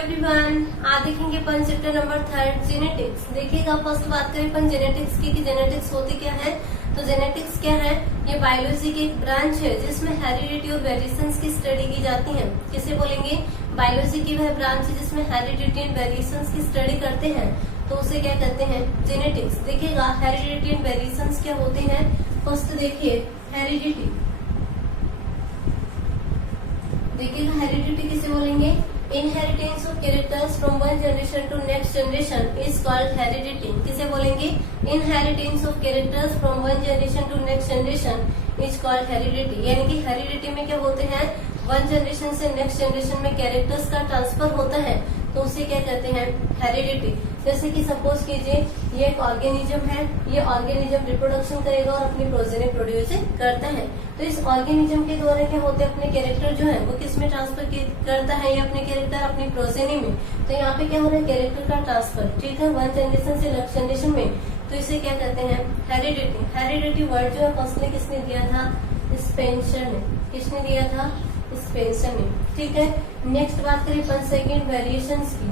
Everyone, आज देखेंगे अपन chapter number 3 genetics. देखिएगा, फर्स्ट बात करें अपन जेनेटिक्स की कि जेनेटिक्स होती क्या है। तो जेनेटिक्स क्या है? ये बायोलॉजी की एक ब्रांच है जिसमें हेरिडिटी और वेरिएशंस की स्टडी की जाती है। किसे बोलेंगे? बायोलॉजी की वह ब्रांच है जिसमें हेरिडिटी एंड वेरिएशंस की स्टडी करते हैं, तो उसे क्या कहते हैं? जेनेटिक्स। देखिएगा, हेरिडिटी एंड वेरिएशंस क्या होते हैं। फर्स्ट देखिए हेरिडिटी। देखिएगा, हेरिडिटी किसे बोलेंगे? Inheritance of characters from one generation to next generation is called heredity. किसे बोलेंगे? Inheritance of characters from one generation to next generation is called heredity. यानी कि हेरिडिटी में क्या होते हैं? वन जनरेशन से नेक्स्ट जनरेशन में कैरेक्टर्स का ट्रांसफर होता है, तो उसे क्या कहते हैं? हेरिडिटी। जैसे कि सपोज कीजिए ये एक ऑर्गेनिज्म है, ये ऑर्गेनिज्म रिप्रोडक्शन करेगा और अपनी प्रोजेनी प्रोड्यूस करता है। तो इस ऑर्गेनिज्म के द्वारा क्या होते हैं? अपने कैरेक्टर जो है वो किसमें ट्रांसफर करता है? या अपने कैरेक्टर अपनी प्रोजेनी में। तो यहाँ पे क्या हो रहा है? कैरेक्टर का ट्रांसफर, ठीक है, वन जनरेशन से नेक्स्ट जनरेशन में। तो इसे क्या कहते हैं? हेरिडिटी। हेरिडिटी वर्ड जो है फर्स्टली किसने दिया था? स्पेंसर ने। किसने दिया था? स्पेंसर ने, ठीक है। नेक्स्ट बात करें अपन सेकेंड वेरिएशंस की।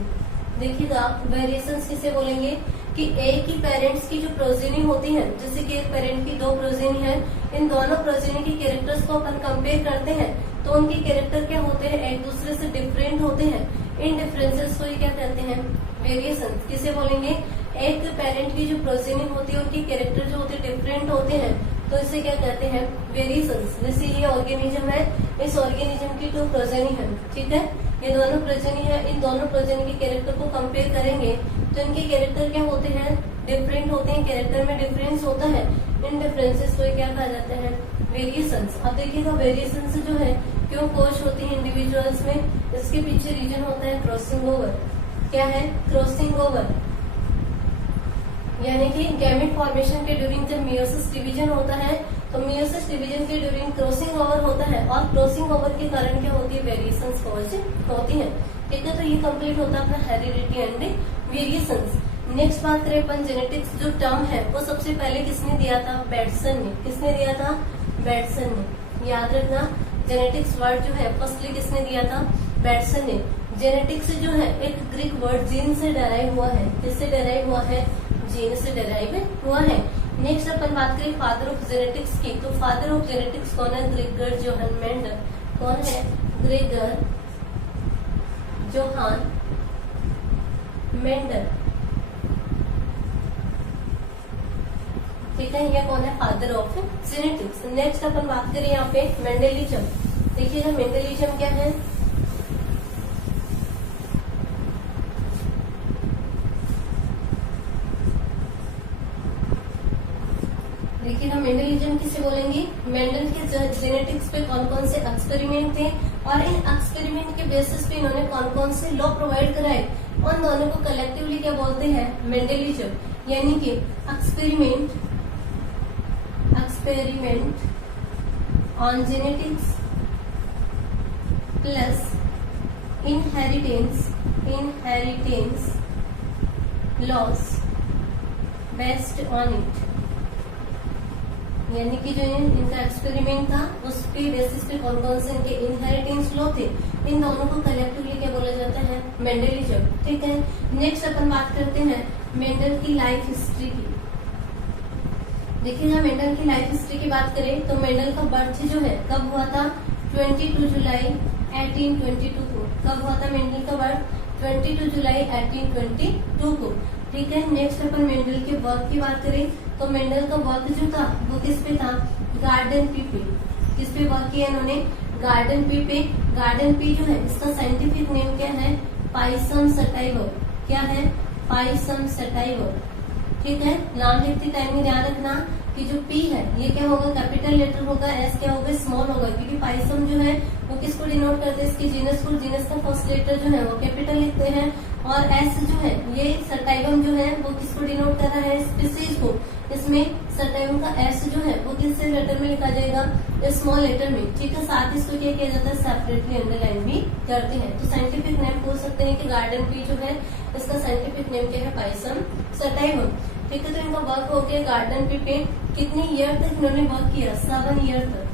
देखिएगा, वेरिएशंस किसे बोलेंगे? कि एक ही पेरेंट्स की जो प्रोजेनी होती है, जैसे कि एक पेरेंट की दो प्रोजेनी है, इन दोनों प्रोजेनी की कैरेक्टर्स को अपन कंपेयर करते हैं तो उनके कैरेक्टर क्या होते हैं? एक दूसरे से डिफरेंट होते हैं। इन डिफरेंसेस को ही क्या कहते हैं? वेरिएशन। किसे बोलेंगे? एक पेरेंट की जो प्रोजेनी होती है उनकी कैरेक्टर जो होते हैं डिफरेंट होते हैं, तो इसे क्या कहते हैं? वेरिएशंस। जैसे ये ऑर्गेनिज्म है, इस ऑर्गेनिज्म की दो प्रोजेनी है, ठीक है, ये दोनों प्रोजेनी है, इन दोनों प्रोजेनी के कैरेक्टर को कंपेयर करेंगे तो इनके कैरेक्टर क्या होते हैं? डिफरेंट होते हैं, कैरेक्टर में डिफरेंस होता है। इन डिफरेंसेस को क्या कहा जाता है? वेरिएशंस। अब देखिएगा, वेरिएशंस जो है क्यों कोश होती है इंडिविजुअल्स में? इसके पीछे रीजन होता है क्रॉसिंग ओवर। क्या है? Crossing over. यानी कि गैमेट फॉर्मेशन के ड्यूरिंग जब मियोसिस डिवीजन होता है तो मियोसिस डिवीजन के ड्यूरिंग क्रॉसिंग ओवर होता है, और क्रॉसिंग ओवर के कारण क्या होती है? वेरिएशंस कॉज होती है, ठीक है। तो ये कंप्लीट होता है अपना हेरिडिटी एंड वेरिएशंस। नेक्स्ट बात करें अपन जेनेटिक्स जो टर्म है वो सबसे पहले किसने दिया था? बेटसन ने। किसने दिया था? बेटसन ने। याद रखना, जेनेटिक्स वर्ड जो है फर्स्टली किसने दिया था? बेटसन ने। जेनेटिक्स जो है एक ग्रीक वर्ड जीन से डेराइव हुआ है। किससे डेराइव हुआ है? जीन से डेराइव हुआ है। नेक्स्ट अपन बात करें फादर ऑफ जेनेटिक्स की, तो फादर ऑफ जेनेटिक्स कौन है? Gregor Johan Mendel. कौन है? ग्रेगर जोहान मेंडल, ठीक है। ये कौन है? Father of genetics. नेक्स्ट अपन बात करें यहाँ पे मेंडलिज्म। देखिएगा, मेंडलिज्म क्या है? देखिएगा, मेंडलिज्म किसे बोलेंगे? मेंडल के जेनेटिक्स पे कौन कौन से एक्सपेरिमेंट थे और इन एक्सपेरिमेंट के बेसिस पे इन्होंने कौन कौन से लॉ प्रोवाइड कराए, उन दोनों को कलेक्टिवली क्या बोलते हैं? मेंडलिज्म। यानी कि experiment on genetics plus inheritance loss based on it. यानी कि जो इनका एक्सपेरिमेंट था उसके बेसिस पे कौन कौन से इनके इनहेरिटेंस लॉ थे, इन दोनों को कलेक्टिवली क्या बोला जाता है? मेंडलिज्म, ठीक है। नेक्स्ट अपन बात करते हैं मेंडल की लाइफ हिस्ट्री की। देखिएगा, मेंडल की लाइफ हिस्ट्री की बात करें तो मेंडल का बर्थ जो है कब हुआ था? 22 जुलाई 1822 को। कब हुआ था मेंडल का बर्थ? 22 जुलाई 1822 को, ठीक है। नेक्स्ट अपन मेंडल के वर्क की बात करें तो मेंडल का वर्क जो था वो किस पे था? गार्डन पी पे। किस पे वर्क किया इन्होंने? गार्डन पी पे। गार्डन पी जो है इसका साइंटिफिक नेम क्या है? पाइसम सटाइवर। क्या है? पाइसम सटाइवर, ठीक है। नाम लिखते टाइम में ध्यान रखना कि जो पी है ये क्या होगा? कैपिटल लेटर होगा, एस क्या होगा? स्मॉल होगा, क्योंकि पाइसम जो है वो किसको डिनोट करते हैं? इसके जीनस को। जीनस का फर्स्ट लेटर जो है वो कैपिटल लिखते हैं, और एस जो है ये सटाइवम जो है वो किसको डिनोट कर रहा है? स्पीसीज को। इसमें सटाइवम का एस जो है वो किस लेटर में लिखा जाएगा? स्मॉल लेटर में, ठीक है। साथ ही इसको क्या किया जाता है? सेपरेटली अंडरलाइन भी करते हैं। तो साइंटिफिक नेम बोल सकते हैं कि गार्डन पी जो है इसका साइंटिफिक नेम क्या है? पाइसम सटाइवम, ठीक है। तो इनका वर्क हो गया गार्डन पी पे। कितने ईयर तक इन्होंने वर्क किया? 7 ईयर तक।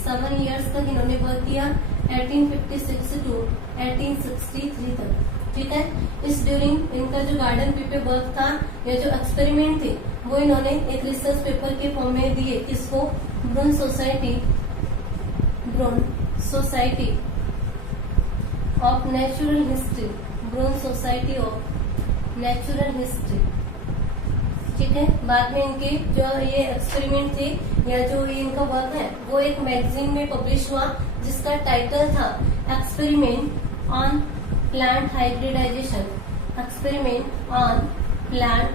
7 ईयर्स तक इन्होंने वर्क किया 1856 टू 1863 तक। ठीक है। इस ड्यूरिंग इनका जो गार्डन पी पे वर्क था या जो एक्सपेरिमेंट थे वो इन्होंने एक रिसर्च पेपर के फॉर्म में दिए, किसको, Brunn society of natural history, Brunn society of natural history. ठीक है। बाद में इनके जो ये एक्सपेरिमेंट थे या जो ये इनका वर्क है वो एक मैगजीन में पब्लिश हुआ जिसका टाइटल था experiment on plant hybridization, experiment on plant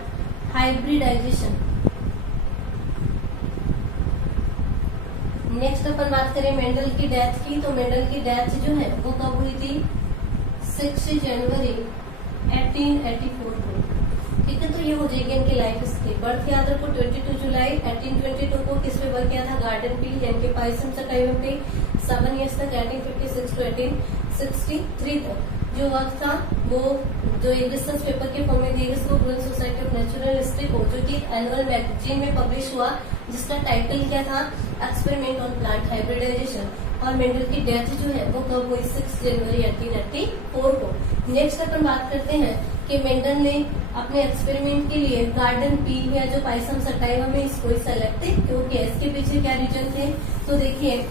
hybridization. Next अपन बात करें मेंडल की डेथ की, तो मेंडल की डेथ जो है वो कब हुई थी, 6 जनवरी 1884 को। ठीक है। तो ये हो जाएगी इनकी लाइफ हिस्ट्री। बर्थ याद रखो 22 जुलाई 1822 को किस पे वर्क किया था, गार्डन पी यानी कि पाइसम सटाइव पे 7 ईयर्स तक 1856 to 1863 तक जो वर्क था वो जो एक रिसर्च पेपर के फॉर्म में दिए गए ब्रून सोसाइटी ऑफ नेचुरल हिस्ट्री को, जो कि एनुअल मैगजीन में पब्लिश हुआ जिसका टाइटल क्या था, एक्सपेरिमेंट ऑन प्लांट हाइब्रिडाइजेशन। और मेंडल की डेथ जो है वो कब हुई, 6 जनवरी 1884 को। नेक्स्ट अपन बात करते हैं कि मेंडल ने अपने एक्सपेरिमेंट के लिए गार्डन पी या जो पाइसम सटाइवा में इसको ही सेलेक्ट है, क्योंकि इसके पीछे क्या रीजन थे, तो देखिए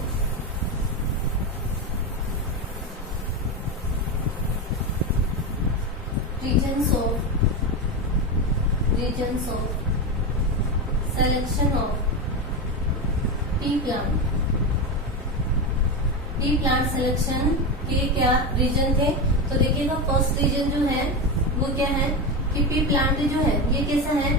reasons of selection of tea plant selection के क्या रीजन थे, तो देखिएगा फर्स्ट रीजन जो है वो क्या है कि पी प्लांट जो है ये कैसा है,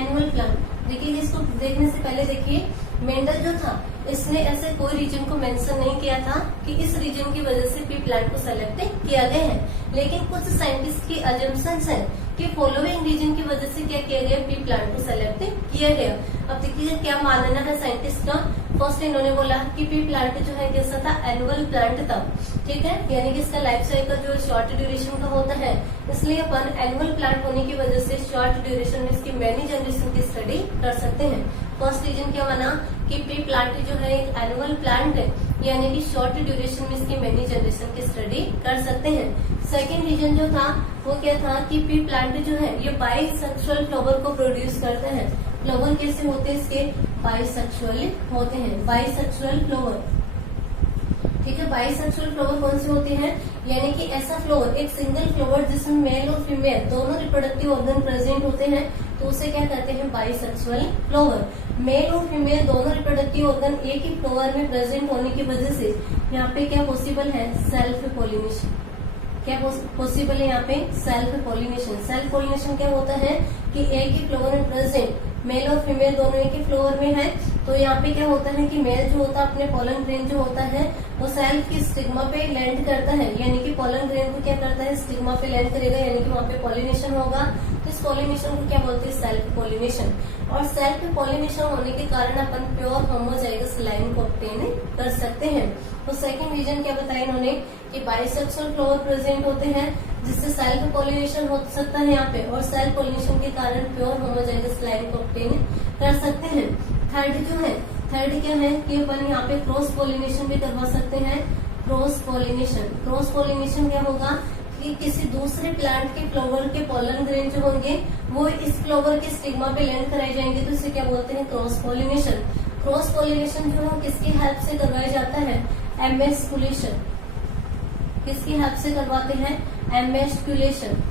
एनुअल प्लांट। देखिए इसको देखने से पहले देखिए मेंडल जो था इसने ऐसे कोई रीजन को मेंशन नहीं किया था कि इस रीजन की वजह से पी प्लांट को सेलेक्ट किया गया है, लेकिन कुछ साइंटिस्ट की अजम्पशंस है कि फॉलोइंग रीजन की वजह से क्या किया गया, पी प्लांट को सेलेक्ट किया गया। अब देखिए क्या मानना है साइंटिस्ट का। फर्स्ट इन्होंने बोला कि पी प्लांट जो है कैसा था, एनुअल प्लांट था। ठीक है। यानी कि इसका लाइफ साइकिल जो शॉर्ट ड्यूरेशन का होता है, इसलिए अपन एनुअल प्लांट होने की वजह से शॉर्ट ड्यूरेशन में इसकी मैनी जनरेशन की स्टडी कर सकते हैं। फर्स्ट रीजन क्या बना कि पी प्लांट जो है एक एनुअल प्लांट है, यानी कि शॉर्ट ड्यूरेशन में इसकी मैनी जनरेशन की स्टडी कर सकते हैं। सेकेंड रीजन जो था वो क्या था कि पी प्लांट जो है ये बाइसेक्सुअल फ्लावर को प्रोड्यूस करते हैं। फ्लावर कैसे होते हैं इसके, बाइसेक्सुअल होते हैं, बाइसेक्सुअल फ्लावर। ठीक है। बाइसेक्सुअल फ्लावर कौन से होते हैं, यानी कि ऐसा फ्लावर, एक सिंगल फ्लावर जिसमें मेल और फीमेल दोनों रिप्रोडक्टिव ऑर्गन प्रेजेंट होते हैं, तो उसे क्या कहते हैं, बाइसेक्सुअल फ्लावर। मेल और फीमेल दोनों रिप्रोडक्टिव ऑर्गन एक ही फ्लावर में प्रेजेंट होने की वजह से यहाँ पे क्या पॉसिबल है, सेल्फ पॉलिनेशन। क्या पॉसिबल है यहाँ पे, सेल्फ पॉलिनेशन। सेल्फ पॉलिनेशन क्या होता है कि एक ही फ्लावर में प्रेजेंट मेल और फीमेल दोनों एक ही फ्लावर में है, तो यहाँ पे क्या होता है कि मेल जो होता है अपने पोलन ग्रेन जो होता है वो सेल्फ की स्टिग्मा पे लैंड करता है, यानी कि पोलन ग्रेन को क्या करता है, स्टिग्मा पे लैंड करेगा, यानी कि वहाँ पे पॉलिनेशन होगा। तो इस पॉलिनेशन को क्या बोलते हैं, सेल्फ पॉलिनेशन। और सेल्फ पॉलिनेशन होने के कारण अपन प्योर होमोजाइगस लाइन को ऑब्टेन कर सकते हैं। तो सेकंड रीजन क्या बताया इन्होंने कि बाइसेक्सुअल फ्लावर प्रेजेंट होते हैं जिससे सेल्फ पॉलिनेशन हो सकता है यहाँ पे, और सेल्फ पॉलिनेशन के कारण प्योर होमोजाइगस लाइन को ऑब्टेन कर सकते हैं। थर्ड जो है, थर्ड क्या है कि अपन यहाँ पे क्रॉस पॉलिनेशन भी करवा सकते हैं। क्रॉस पॉलिनेशन, क्रॉस पॉलिनेशन क्या होगा कि किसी दूसरे प्लांट के फ्लावर के पोलन ग्रेन जो होंगे वो इस फ्लावर के स्टिग्मा पे लैंड कराए जाएंगे, तो इसे क्या बोलते हैं, क्रॉस पॉलिनेशन। क्रॉस पॉलिनेशन जो है किसकी हेल्प से करवाया जाता है, एमेस्कुलेशन। किसकी हेल्प से करवाते हैं, एमेस्कुलेशन।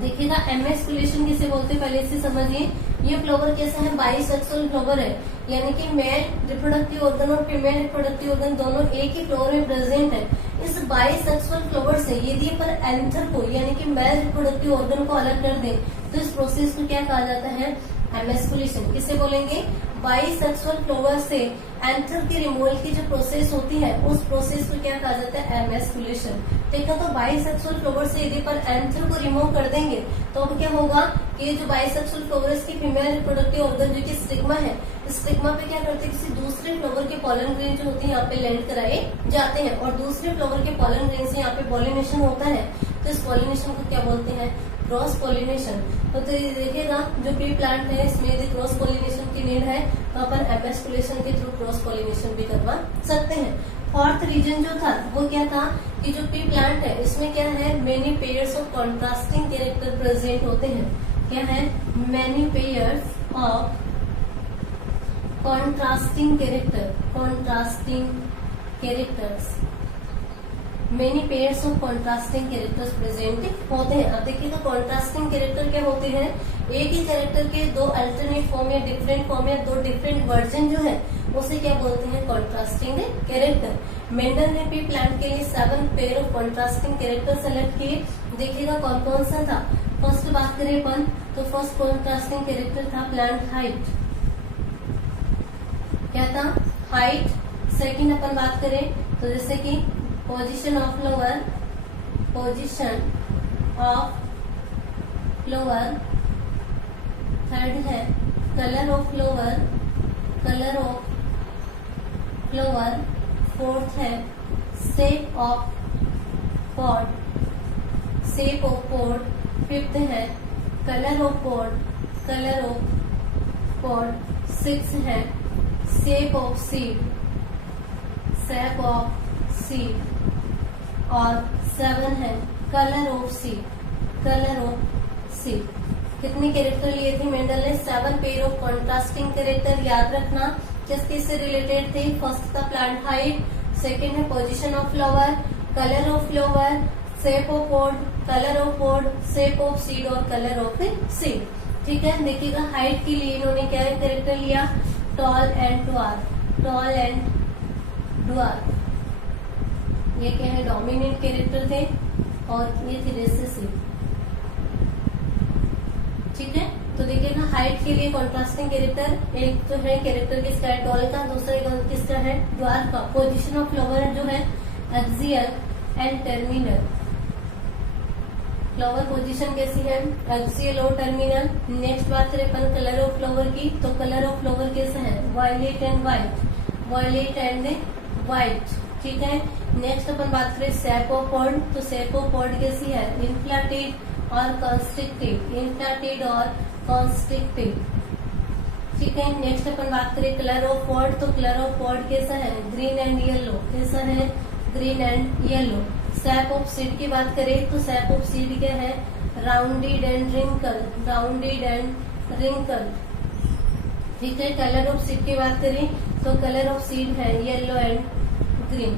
देखिएगा एमेस्कुलेशन किसे बोलते हैं पहले इसे समझिए। ये फ्लावर कैसा है, बाइसेक्सुअल फ्लावर है, यानी कि मेल रिप्रोडक्टिव ऑर्गन और फीमेल रिप्रोडक्टिव ऑर्गन दोनों एक ही फ्लावर में प्रेजेंट है। इस बाइसेक्सुअल फ्लावर से यदि अपन एंथर को यानी कि मेल रिप्रोडक्टिव ऑर्गन को अलग कर दें तो इस प्रोसेस को क्या कहा जाता है, एमेस्कुलेशन। किसे बोलेंगे, बाइसेक्सुअल फ्लावर से एंथर के रिमूवल की जो प्रोसेस होती है उस प्रोसेस को क्या कहा जाता है, एमेस्कुलेशन। ठीक है। तो बाइसेक्सुअल फ्लावर से यदि पर एंथर को रिमूव कर देंगे तो अब क्या होगा कि जो बाइसेक्सुअल फ्लावर की फीमेल रिप्रोडक्टिव ऑर्गन जो कि स्टिग्मा है, स्टिग्मा पे क्या करते हैं, किसी दूसरे फ्लावर के पोलन ग्रेन जो होते हैं यहाँ पे लैंड कराए जाते हैं, और दूसरे फ्लावर के पोलन ग्रेन से यहाँ पे पॉलिनेशन होता है। तो इस पॉलिनेशन को क्या बोलते हैं, क्रॉस पॉलिनेशन। तो देखिएगा जो पी प्लांट है इसमें यदि क्रॉस पॉलिनेशन की नीड है तो अपन एमेस्कुलेशन के थ्रू क्रॉस पॉलिनेशन भी करवा सकते हैं। फोर्थ रीजन जो था वो क्या था कि जो पी प्लांट है इसमें क्या है, many pairs of contrasting character present होते हैं। क्या है, many pairs of contrasting characters, many pairs of contrasting characters present होते हैं। अब देखिएगा कॉन्ट्रास्टिंग कैरेक्टर क्या होते हैं, एक ही कैरेक्टर के दो अल्टरनेट फॉर्म या डिफरेंट फॉर्म या दो डिफरेंट वर्जन जो है उसे क्या बोलते हैं, कॉन्ट्रास्टिंग कैरेक्टर। मेंडल ने पी प्लांट के लिए 7 pair of contrasting character select किए। देखिएगा कौन कौन सा था। फर्स्ट बात करें अपन तो फर्स्ट कॉन्ट्रास्टिंग कैरेक्टर था प्लांट हाइट। क्या था, हाइट। सेकंड अपन बात करें तो जैसे कि पोजीशन ऑफ फ्लावर, थर्ड है कलर ऑफ फ्लावर, फोर्थ है शेप ऑफ पॉड, फिफ्थ है कलर ऑफ पॉड, सिक्स है शेप ऑफ सीड, और 7 है कलर ऑफ सीड। कितने कैरेक्टर लिए थे मेंडल ने, 7 पेयर ऑफ कॉन्ट्रास्टिंग कैरेक्टर। याद रखना किस किस से रिलेटेड थे, फर्स्ट था प्लांट हाइट, सेकेंड है position of flower, colour of flower, shape of pod, colour of pod, shape of seed और कलर ऑफ सीड। ठीक है, देखिएगा हाइट के लिए इन्होंने क्या कैरेक्टर लिया, टॉल एंड ड्वार्फ। ये क्या है, डोमिनेंट कैरेक्टर थे और ये थे रिसेसिव। ठीक है, तो देखिए ना हाइट के लिए कॉन्ट्रास्टिंग कैरेक्टर, एक तो है कैरेक्टर किसका है, टॉल का, दूसरा किसका है, ड्वार्फ का। पोजीशन ऑफ फ्लावर जो है axial and terminal. Flower position कैसी है, एक्सियल और टर्मिनल। नेक्स्ट बात करें अपन कलर ऑफ फ्लावर की, तो कलर ऑफ फ्लावर कैसा है, वायलेट एंड व्हाइट। ठीक है, नेक्स्ट अपन बात करें शेप ऑफ पॉड, तो शेप ऑफ पॉड कैसी है, इन्फ्लेटेड और कॉन्स्ट्रिक्टिव। ठीक है, नेक्स्ट अपन बात करें कलर ऑफ पॉड, तो कलर ऑफ पॉड कैसा है, ग्रीन एंड येलो। कैसा है, green and yellow. Shape of seed की बात करें तो शेप ऑफ सीड क्या है, राउंडेड एंड रिंकल। ठीक है, कलर ऑफ सीड की बात करें तो कलर ऑफ सीड है येलो एंड ग्रीन।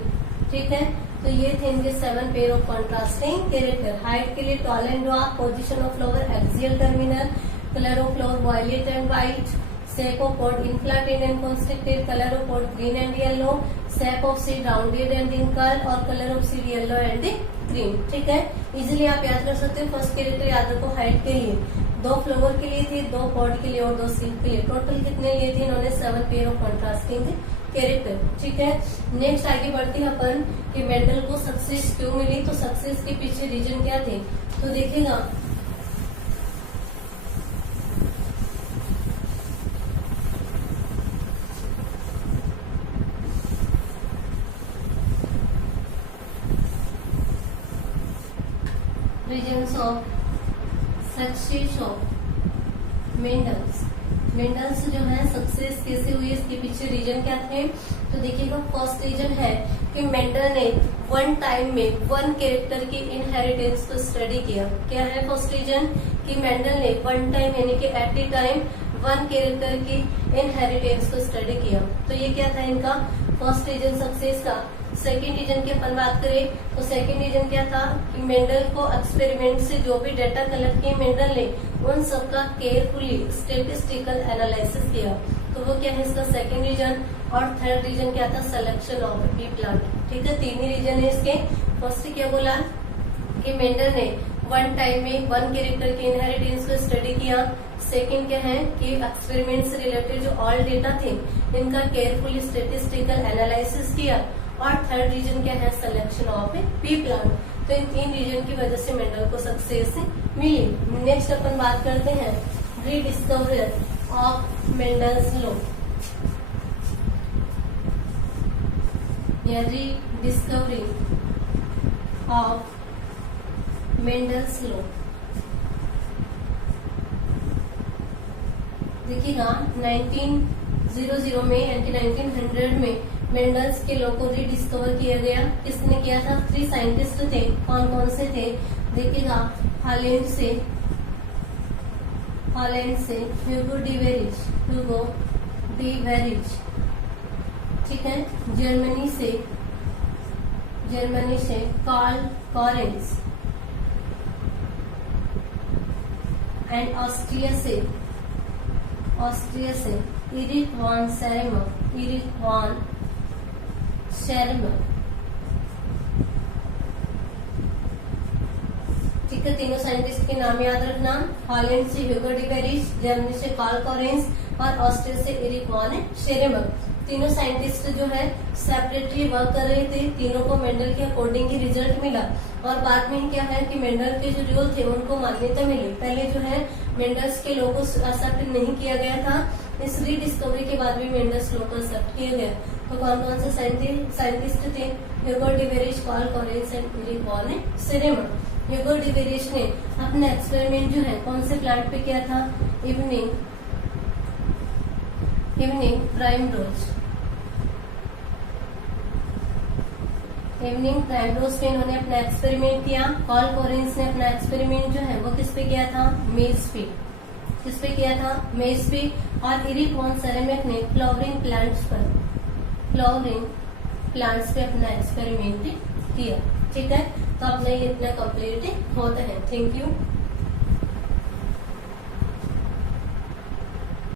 ठीक है, तो ये थे इनके 7 pair of contrasting character. Height के लिए tall and dwarf, position of flower axial terminal, colour of flower violet and white, shape of pod inflated and constricted, colour of pod green and yellow, shape of seed rounded and wrinkle और colour of seed yellow and green. ठीक है, easily आप याद कर सकते हो। First character याद रखो हाइट के लिए, 2 फ्लावर के लिए थे, 2 पॉड के लिए और 2 सीड के लिए। टोटल कितने लिए थे इन्होंने, 7 पेयर ऑफ कॉन्ट्रास्टिंग कैरेक्टर। ठीक है, नेक्स्ट आगे बढ़ते हैं अपन कि मेंडल को सक्सेस क्यों मिली, तो सक्सेस के पीछे रीजन क्या थे, तो देखिएगा reasons of success of Mendel's जो है सक्सेस कैसे हुई, इसके पीछे रीजन क्या थे, तो देखिएगा फर्स्ट रीजन है कि मेंडल ने वन टाइम में 1 कैरेक्टर की इनहेरिटेंस को स्टडी किया। क्या है फर्स्ट रीजन, कि मेंडल ने 1 टाइम यानी कि एट ए टाइम 1 कैरेक्टर की इनहेरिटेंस को स्टडी किया। तो ये क्या था इनका फर्स्ट रीजन सक्सेस का। सेकेंड रीजन की अपन बात करें तो सेकेंड रीजन क्या था कि मेंडल को एक्सपेरिमेंट से जो भी डाटा कलेक्ट किए मेंडल ने उन सबका केयरफुली स्टेटिस्टिकल एनालिसिस किया। तो वो क्या है इसका सेकेंड रीजन। और थर्ड रीजन क्या था, सिलेक्शन ऑफ पी प्लांट। ठीक है, 3 ही रीजन है इसके। फर्स्ट क्या बोला कि मेंडल ने 1 टाइम में 1 कैरेक्टर की इनहेरिटेंस को स्टडी किया। सेकेंड क्या है कि एक्सपेरिमेंट से रिलेटेड जो ऑल डेटा थे इनका केयरफुली स्टेटिस्टिकल एनालिसिस किया। और थर्ड रीजन क्या है, सिलेक्शन ऑफ पी प्लांट। तो इन 3 रीजन की वजह से मेंडल को सक्सेस मिली। नेक्स्ट अपन बात करते हैं रीडिस्कवरी ऑफ मेंडल्स लॉ या रीडिस्कवरी ऑफ मेंडल्स लॉ। देखिएगा 1900 में यानी 1900 में मेंडल्स के लॉ को रिडिस्कवर किया गया। किसने किया था? 3 साइंटिस्ट थे। कौन कौन से थे? देखिएगा, हॉलैंड से ह्यूगो डिवेरिज, ठीक है। जर्मनी से कार्ल कॉरेंस एंड ऑस्ट्रिया से इरिक वॉन शेरमर, ठीक है। तीनों साइंटिस्ट के नाम याद रखना। हॉलैंड से ह्यूगो डिवेरिज, जर्मनी से कार्ल कॉरेंस और ऑस्ट्रिया से इरिक वॉन शेरमर। तीनों साइंटिस्ट जो है सेपरेटली वर्क कर रहे थे। तीनों को मेंडल के अकॉर्डिंग ही रिजल्ट मिला और बाद में क्या है कि मेंडल के जो रूल थे उनको मान्यता मिली। पहले जो है मेंडल्स के लॉ को एक्सेप्ट नहीं किया गया था। इस रीडिस्कवरी के बाद भी मेंडल्स लॉ को एक्सेप्ट किया गया। तो कौन कौन से साइंटिस्ट थे? Hugo de Vries, Carl Correns and Erich von Tschermak. Hugo de Vries ने अपना एक्सपेरिमेंट जो है कौन से प्लांट पे किया था? इवनिंग प्राइमरोज पे इन्होंने अपना एक्सपेरिमेंट किया। कार्ल कॉरेंस ने अपना एक्सपेरिमेंट जो है वो किस पे किया था? मेज पे। किस पे किया था? मेज पे। और इरिक वॉन शेरमर ने फ्लावरिंग प्लांट्स पे अपना एक्सपेरिमेंट किया, ठीक है। तो अपना ये इतना कंप्लीट होता है। Thank you.